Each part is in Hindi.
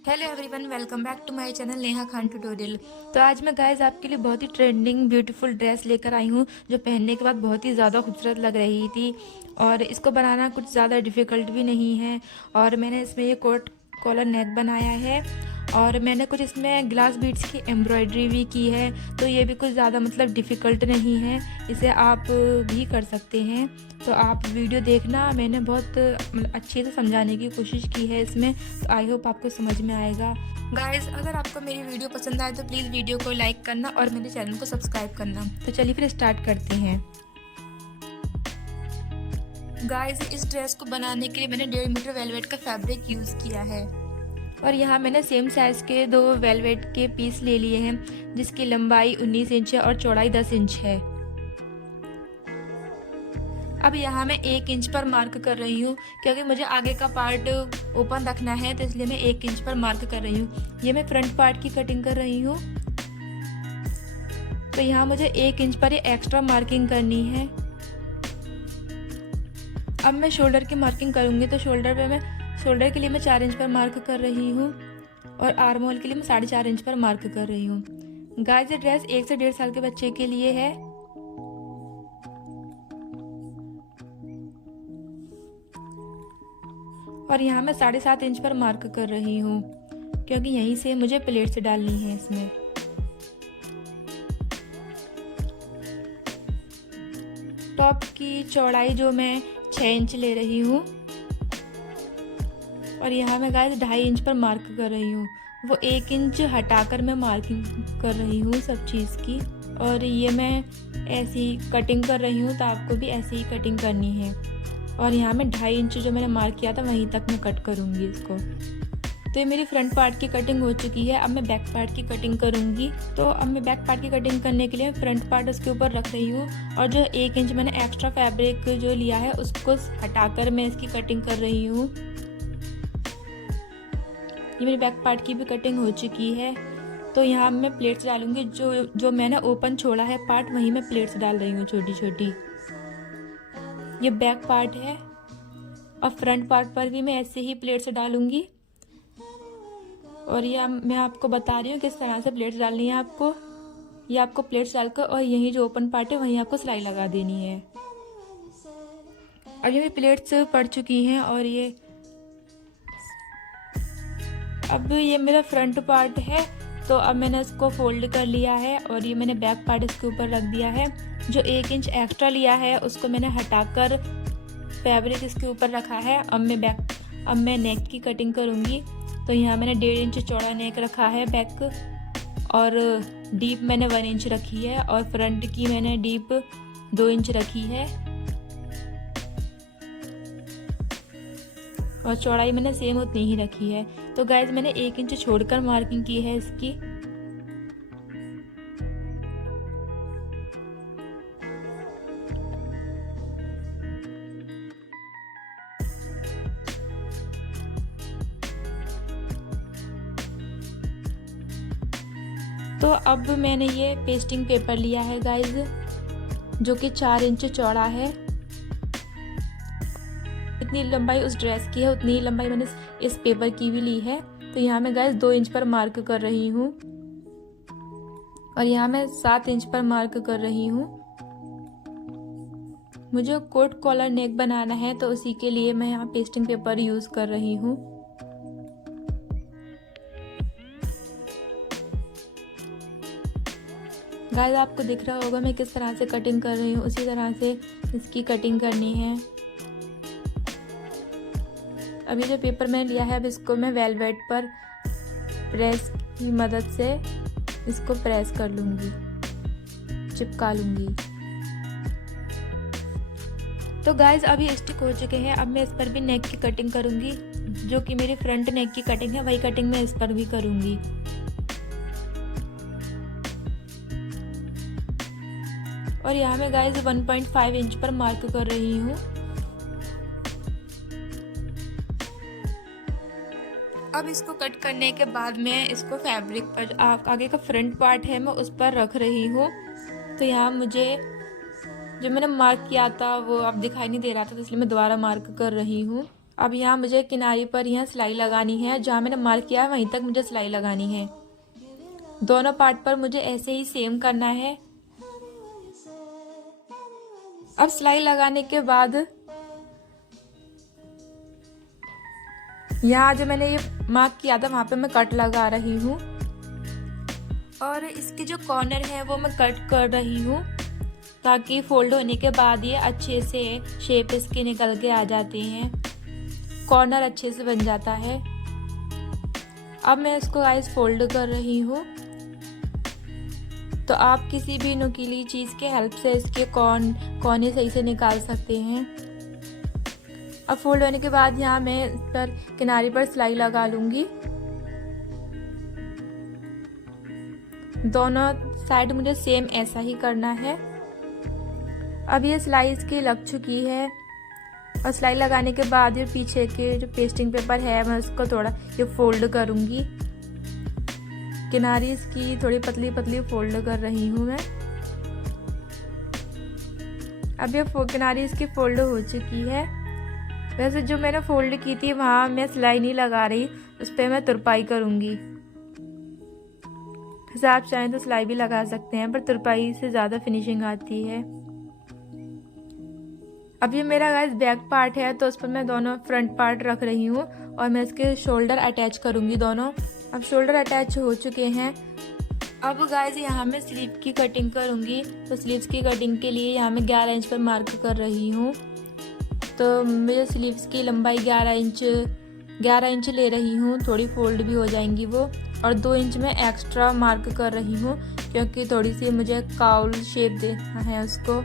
Hello everyone, welcome back to my channel Neha Khan tutorial. तो आज मैं गाइस आपके लिए बहुत ही ट्रेंडिंग ब्यूटीफुल ड्रेस लेकर आई हूँ, जो पहनने के बाद बहुत ही ज़्यादा खूबसूरत लग रही थी। और इसको बनाना कुछ ज़्यादा डिफ़िकल्ट भी नहीं है। और मैंने इसमें ये कोट कॉलर नेक बनाया है, और मैंने कुछ इसमें ग्लास बीड्स की एम्ब्रॉयडरी भी की है। तो ये भी कुछ ज़्यादा मतलब डिफ़िकल्ट नहीं है, इसे आप भी कर सकते हैं। तो आप वीडियो देखना, मैंने बहुत अच्छे से समझाने की कोशिश की है इसमें। तो आई होप आपको समझ में आएगा। गाइस, अगर आपको मेरी वीडियो पसंद आए तो प्लीज़ वीडियो को लाइक करना और मेरे चैनल को सब्सक्राइब करना। तो चलिए फिर स्टार्ट करते हैं। गाइस, इस ड्रेस को बनाने के लिए मैंने 1.5 मीटर वेलवेट का फैब्रिक यूज़ किया है। और यहाँ मैंने सेम साइज़ के 2 वेलवेट के पीस ले लिए हैं, जिसकी लंबाई 19 इंच है और चौड़ाई 10 इंच है। अब यहाँ मैं 1 इंच पर मार्क कर रही हूँ, क्योंकि मुझे आगे का पार्ट ओपन रखना है, तो इसलिए मैं 1 इंच पर मार्क कर रही हूँ। ये मैं फ्रंट पार्ट की कटिंग कर रही हूँ। तो यहाँ मुझे 1 इंच पर ये एक्स्ट्रा मार्किंग करनी है। अब मैं शोल्डर की मार्किंग करूँगी, तो शोल्डर के लिए मैं 4 इंच पर मार्क कर रही हूँ, और आर्म होल के लिए मैं 4.5 इंच पर मार्क कर रही हूँ। गाइस, ये ड्रेस 1 से 1.5 साल के बच्चे के लिए है। और यहाँ मैं 7.5 इंच पर मार्क कर रही हूँ, क्योंकि यहीं से मुझे प्लेट्स डालनी है इसमें। टॉप की चौड़ाई जो मैं 6 इंच ले रही हूँ, और यहाँ मैं गाइस 2.5 इंच पर मार्क कर रही हूँ। वो 1 इंच हटाकर मैं मार्किंग कर रही हूँ सब चीज़ की। और ये मैं ऐसी कटिंग कर रही हूँ, तो आपको भी ऐसे ही कटिंग करनी है। और यहाँ मैं 2.5 इंच जो मैंने मार्क किया था वहीं तक मैं कट करूँगी इसको। तो ये मेरी फ्रंट पार्ट की कटिंग हो चुकी है। अब मैं बैक पार्ट की कटिंग करूँगी। तो अब मैं बैक पार्ट की कटिंग करने के लिए फ्रंट पार्ट उसके ऊपर रख रही हूँ, और जो 1 इंच मैंने एक्स्ट्रा फैब्रिक जो लिया है उसको हटाकर मैं इसकी कटिंग कर रही हूँ। ये मेरी बैक पार्ट की भी कटिंग हो चुकी है। तो यहाँ मैं प्लेट्स डालूंगी। जो मैंने ओपन छोड़ा है पार्ट, वहीं मैं प्लेट्स डाल रही हूँ छोटी छोटी। ये बैक पार्ट है, और फ्रंट पार्ट पर भी मैं ऐसे ही प्लेट्स डालूंगी। और ये मैं आपको बता रही हूँ किस तरह से प्लेट्स डालनी है आपको। ये आपको प्लेट्स डालकर, और यही जो ओपन पार्ट है वहीं आपको सिलाई लगा देनी है। अब ये मेरी प्लेट्स पड़ चुकी हैं, और ये अब ये मेरा फ्रंट पार्ट है। तो अब मैंने इसको फोल्ड कर लिया है, और ये मैंने बैक पार्ट इसके ऊपर रख दिया है। जो 1 इंच एक्स्ट्रा लिया है उसको मैंने हटाकर फैब्रिक इसके ऊपर रखा है। अब मैं नेक की कटिंग करूँगी। तो यहाँ मैंने 1.5 इंच चौड़ा नेक रखा है बैक, और डीप मैंने 1 इंच रखी है, और फ्रंट की मैंने डीप 2 इंच रखी है, और चौड़ाई मैंने सेम उतनी ही रखी है। तो गाइज, मैंने 1 इंच छोड़कर मार्किंग की है इसकी। तो अब मैंने ये पेस्टिंग पेपर लिया है गाइज, जो कि 4 इंच चौड़ा है। इतनी लंबाई उस ड्रेस की है, उतनी ही लंबाई मैंने इस पेपर की भी ली है। तो यहाँ मैं गाइज 2 इंच पर मार्क कर रही हूँ, और यहाँ मैं 7 इंच पर मार्क कर रही हूँ। मुझे कोट कॉलर नेक बनाना है, तो उसी के लिए मैं यहाँ पेस्टिंग पेपर यूज़ कर रही हूँ। गाइस, आपको दिख रहा होगा मैं किस तरह से कटिंग कर रही हूँ, उसी तरह से इसकी कटिंग करनी है। अभी जो पेपर मैंने लिया है, अब इसको मैं वेलवेट पर प्रेस की मदद से इसको प्रेस कर लूँगी, चिपका लूँगी। तो गाइस, अभी स्टिक हो चुके हैं। अब मैं इस पर भी नेक की कटिंग करूँगी। जो कि मेरी फ्रंट नेक की कटिंग है, वही कटिंग मैं इस पर भी करूँगी। और यहाँ मैं गाइस 1.5 इंच पर मार्क कर रही हूँ। अब इसको कट करने के बाद मैं इसको फैब्रिक पर, आगे का फ्रंट पार्ट है, मैं उस पर रख रही हूँ। तो यहाँ मुझे जो मैंने मार्क किया था वो अब दिखाई नहीं दे रहा था, तो इसलिए मैं दोबारा मार्क कर रही हूँ। अब यहाँ मुझे किनारे पर यहाँ सिलाई लगानी है, जहाँ मैंने मार्क किया है वहीं तक मुझे सिलाई लगानी है। दोनों पार्ट पर मुझे ऐसे ही सेम करना है। अब सिलाई लगाने के बाद यहाँ जो मैंने ये मार्क किया था वहाँ पे मैं कट लगा रही हूँ और इसके जो कॉर्नर है वो मैं कट कर रही हूँ ताकि फोल्ड होने के बाद ये अच्छे से शेप इसके निकल के आ जाते हैं, कॉर्नर अच्छे से बन जाता है। अब मैं इसको गाइस फोल्ड कर रही हूँ। तो आप किसी भी नुकीली चीज़ के हेल्प से इसके कोने सही से निकाल सकते हैं। अब फोल्ड होने के बाद यहाँ मैं इस पर किनारे पर सिलाई लगा लूँगी। दोनों साइड मुझे सेम ऐसा ही करना है। अब ये सिलाई इसकी लग चुकी है और सिलाई लगाने के बाद ये पीछे के जो पेस्टिंग पेपर है मैं उसको थोड़ा ये फोल्ड करूँगी। किनारी इसकी थोड़ी पतली पतली फोल्ड कर रही हूँ मैं। अब ये किनारी इसकी फोल्ड हो चुकी है। वैसे जो मैंने फोल्ड की थी वहाँ मैं सिलाई नहीं लगा रही, उस पर मैं तुरपाई करूँगी। वैसे आप चाहें तो सिलाई भी लगा सकते हैं, पर तुरपाई से ज़्यादा फिनिशिंग आती है। अब ये मेरा गाइस बैक पार्ट है, तो उस पर मैं दोनों फ्रंट पार्ट रख रही हूँ और मैं इसके शोल्डर अटैच करूँगी दोनों। अब शोल्डर अटैच हो चुके हैं। अब गाइस यहाँ मैं स्लीव की कटिंग करूँगी। तो स्लीव्स की कटिंग के लिए यहाँ मैं 11 इंच पर मार्क कर रही हूँ। तो मेरे स्लीव्स की लंबाई 11 इंच ले रही हूँ, थोड़ी फोल्ड भी हो जाएंगी वो। और 2 इंच में एक्स्ट्रा मार्क कर रही हूँ क्योंकि थोड़ी सी मुझे काउल शेप देना है उसको।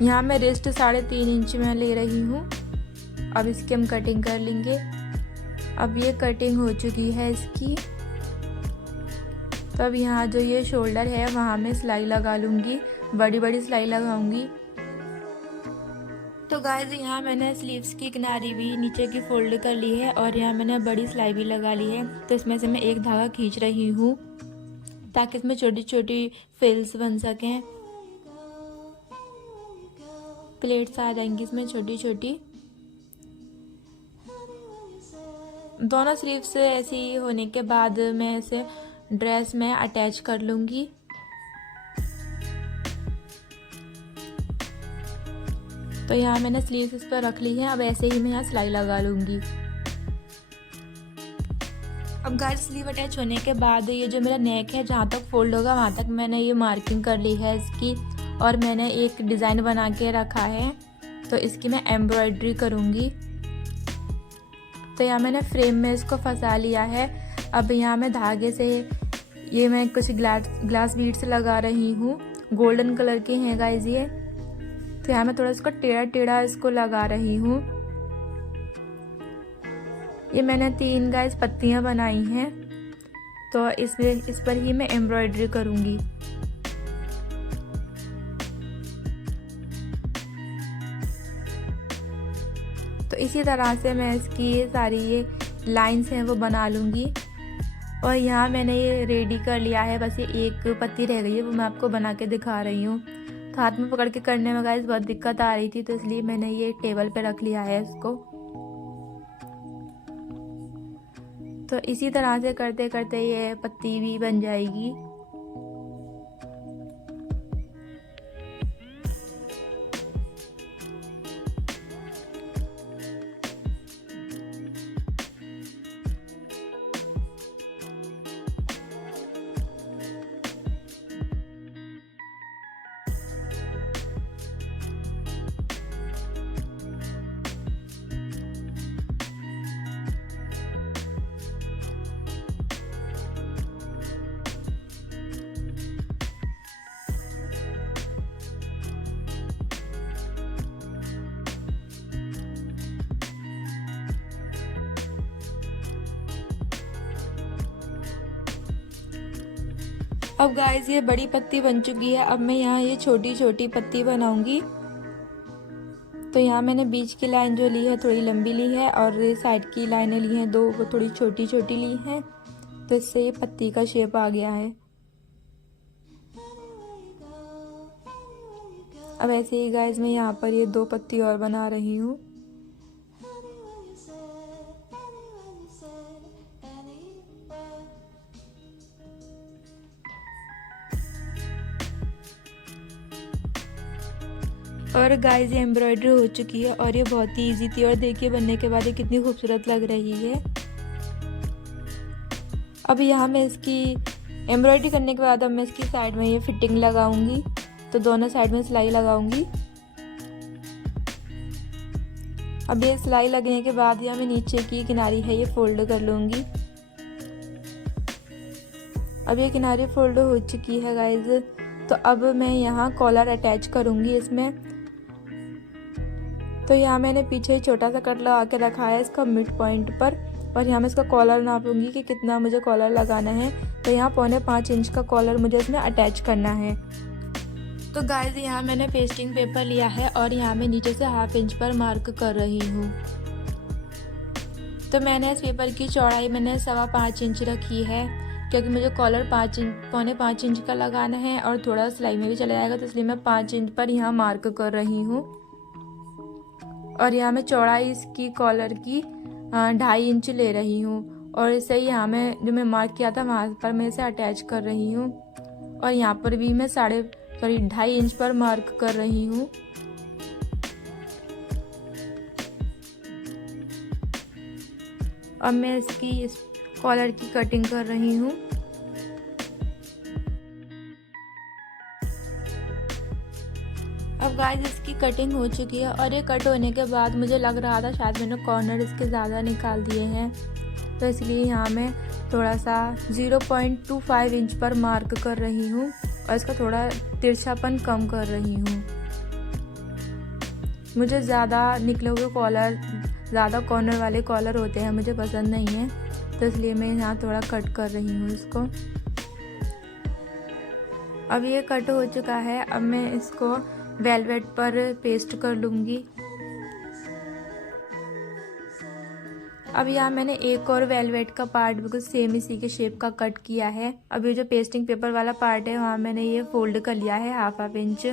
यहाँ मैं रेस्ट 3.5 इंच में ले रही हूँ। अब इसकी हम कटिंग कर लेंगे। अब ये कटिंग हो चुकी है इसकी। तो अब यहाँ जो ये शोल्डर है वहाँ मैं सिलाई लगा लूँगी, बड़ी बड़ी सिलाई लगाऊंगी। तो गाइस यहाँ मैंने स्लीव्स की किनारी भी नीचे की फोल्ड कर ली है और यहाँ मैंने बड़ी सिलाई भी लगा ली है। तो इसमें से मैं एक धागा खींच रही हूँ ताकि इसमें छोटी छोटी फ्रिल्स बन सकें, प्लेट्स आ जाएंगी इसमें छोटी छोटी। दोनों स्लीव से ऐसी होने के बाद मैं इसे ड्रेस में अटैच कर लूँगी। तो यहाँ मैंने स्लीव्स इस पर रख ली है। अब ऐसे ही मैं यहाँ सिलाई लगा लूँगी। अब गाइस स्लीव अटैच होने के बाद ये जो मेरा नेक है जहाँ तक फोल्ड होगा वहाँ तक मैंने ये मार्किंग कर ली है इसकी, और मैंने एक डिज़ाइन बना के रखा है। तो इसकी मैं एम्ब्रॉयडरी करूँगी। तो यहाँ मैंने फ्रेम में इसको फंसा लिया है। अब यहाँ मैं धागे से ये मैं कुछ ग्लास बीड्स लगा रही हूँ, गोल्डन कलर के हैं गाइस ये। तो यहाँ मैं थोड़ा इसको टेढ़ा टेढ़ा इसको लगा रही हूँ। ये मैंने 3 गाइस पत्तियाँ बनाई हैं। तो इस पर ही मैं एम्ब्रॉयडरी करूँगी। तो इसी तरह से मैं इसकी सारी ये लाइंस हैं वो बना लूँगी। और यहाँ मैंने ये रेडी कर लिया है, बस ये एक पत्ती रह गई है, वो मैं आपको बना के दिखा रही हूँ। तो हाथ में पकड़ के करने में गाइस बहुत दिक्कत आ रही थी, तो इसलिए मैंने ये टेबल पे रख लिया है इसको। तो इसी तरह से करते करते ये पत्ती भी बन जाएगी। अब गाइस ये बड़ी पत्ती बन चुकी है। अब मैं यहाँ ये छोटी छोटी पत्ती बनाऊंगी। तो यहाँ मैंने बीच की लाइन जो ली है थोड़ी लंबी ली है और साइड की लाइनें ली हैं 2, वो थोड़ी छोटी छोटी ली हैं। तो इससे ये पत्ती का शेप आ गया है। अब ऐसे ही गाइस मैं यहाँ पर ये 2 पत्ती और बना रही हूँ। और गाइस ये एम्ब्रॉयडरी हो चुकी है और ये बहुत ही इजी थी और देखिए बनने के बाद ये कितनी खूबसूरत लग रही है। अब यहाँ मैं इसकी एम्ब्रॉयडरी करने के बाद अब मैं इसकी साइड में ये फिटिंग लगाऊंगी, तो दोनों साइड में सिलाई लगाऊंगी। अब ये सिलाई लगने के बाद यहाँ मैं नीचे की किनारी है ये फोल्ड कर लूँगी। अब ये किनारी फोल्ड हो चुकी है गाइज, तो अब मैं यहाँ कॉलर अटैच करूँगी इसमें। तो यहाँ मैंने पीछे ही छोटा सा कट लगा के रखा है इसका मिड पॉइंट पर, और यहाँ मैं इसका कॉलर नापूंगी कि कितना मुझे कॉलर लगाना है। तो यहाँ 4.25 इंच का कॉलर मुझे इसमें अटैच करना है। तो गाइज यहाँ मैंने पेस्टिंग पेपर लिया है और यहाँ मैं नीचे से 1/2 इंच पर मार्क कर रही हूँ। तो मैंने इस पेपर की चौड़ाई मैंने 5.25 इंच रखी है, क्योंकि मुझे कॉलर 5.25 इंच का लगाना है और थोड़ा सिलाई में भी चला जाएगा, तो इसलिए मैं 5 इंच पर यहाँ मार्क कर रही हूँ। और यहाँ मैं चौड़ाई इसकी कॉलर की 2.5 इंच ले रही हूँ और इसे यहाँ मैं जो मैं मार्क किया था वहाँ पर मैं इसे अटैच कर रही हूँ। और यहाँ पर भी मैं 2.5 इंच पर मार्क कर रही हूँ। अब मैं इस कॉलर की कटिंग कर रही हूँ। अब गाइस इसकी कटिंग हो चुकी है और ये कट होने के बाद मुझे लग रहा था शायद मैंने कॉर्नर इसके ज़्यादा निकाल दिए हैं, तो इसलिए यहाँ मैं थोड़ा सा 0.25 इंच पर मार्क कर रही हूँ और इसका थोड़ा तिरछापन कम कर रही हूँ। मुझे ज़्यादा निकले हुए कॉलर, ज़्यादा कॉर्नर वाले कॉलर होते हैं मुझे पसंद नहीं है, तो इसलिए मैं यहाँ थोड़ा कट कर रही हूँ इसको। अब ये कट हो चुका है। अब मैं इसको वेलवेट पर पेस्ट कर लूँगी। अब यहाँ मैंने एक और वेलवेट का पार्ट बिल्कुल सेम इसी के शेप का कट किया है। अब ये जो पेस्टिंग पेपर वाला पार्ट है वहाँ मैंने ये फोल्ड कर लिया है 1/2 इंच।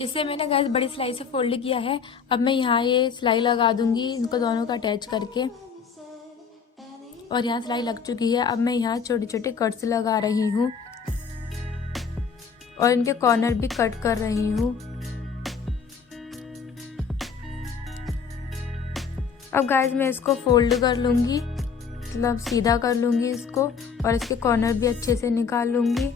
इसे मैंने गैस बड़ी सिलाई से फोल्ड किया है। अब मैं यहाँ ये सिलाई लगा दूँगी इनको दोनों का अटैच करके, और यहाँ सिलाई लग चुकी है। अब मैं यहाँ छोटे छोटे कट्स लगा रही हूँ और इनके कॉर्नर भी कट कर रही हूँ। अब गाइस मैं इसको फोल्ड कर लूँगी, मतलब सीधा कर लूँगी इसको, और इसके कॉर्नर भी अच्छे से निकाल लूँगी।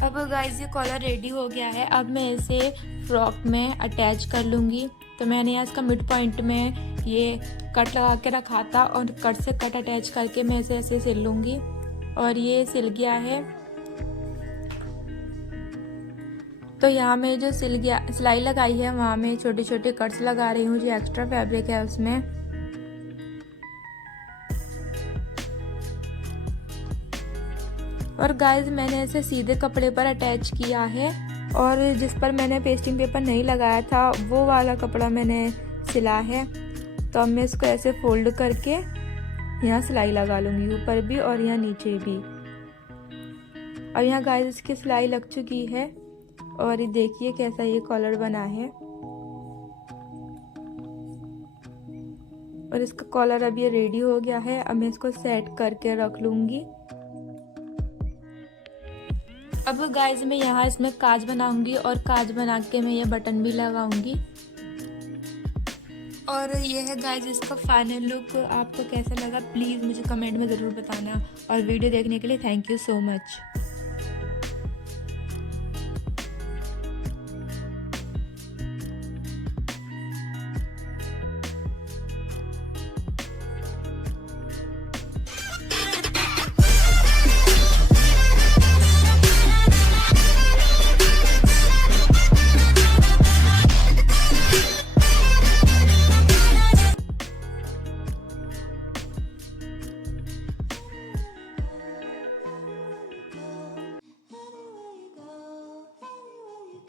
अब गाइस ये कॉलर रेडी हो गया है। अब मैं इसे फ्रॉक में अटैच कर लूँगी। तो मैंने यहाँ इसका मिड पॉइंट में ये कट लगा के रखा था और कट से कट अटैच करके मैं इसे ऐसे सिल लूँगी, और ये सिल गया है। तो यहाँ मैं जो सिलाई लगाई है वहाँ मैं छोटे छोटे कट्स लगा रही हूँ, जो एक्स्ट्रा फैब्रिक है उसमें। और गाइस मैंने इसे सीधे कपड़े पर अटैच किया है, और जिस पर मैंने पेस्टिंग पेपर नहीं लगाया था वो वाला कपड़ा मैंने सिला है। तो अब मैं इसको ऐसे फोल्ड करके यहाँ सिलाई लगा लूँगी, ऊपर भी और यहाँ नीचे भी। अब यहाँ गाइस इसकी सिलाई लग चुकी है, और ये देखिए कैसा ये कॉलर बना है। और इसका कॉलर अब ये रेडी हो गया है। अब मैं इसको सेट करके रख लूँगी। अब गाइस मैं यहाँ इसमें काज बनाऊंगी, और काज बना के मैं ये बटन भी लगाऊंगी। और ये है गाइस इसका फाइनल लुक। आपको कैसा लगा प्लीज़ मुझे कमेंट में ज़रूर बताना, और वीडियो देखने के लिए थैंक यू सो मच।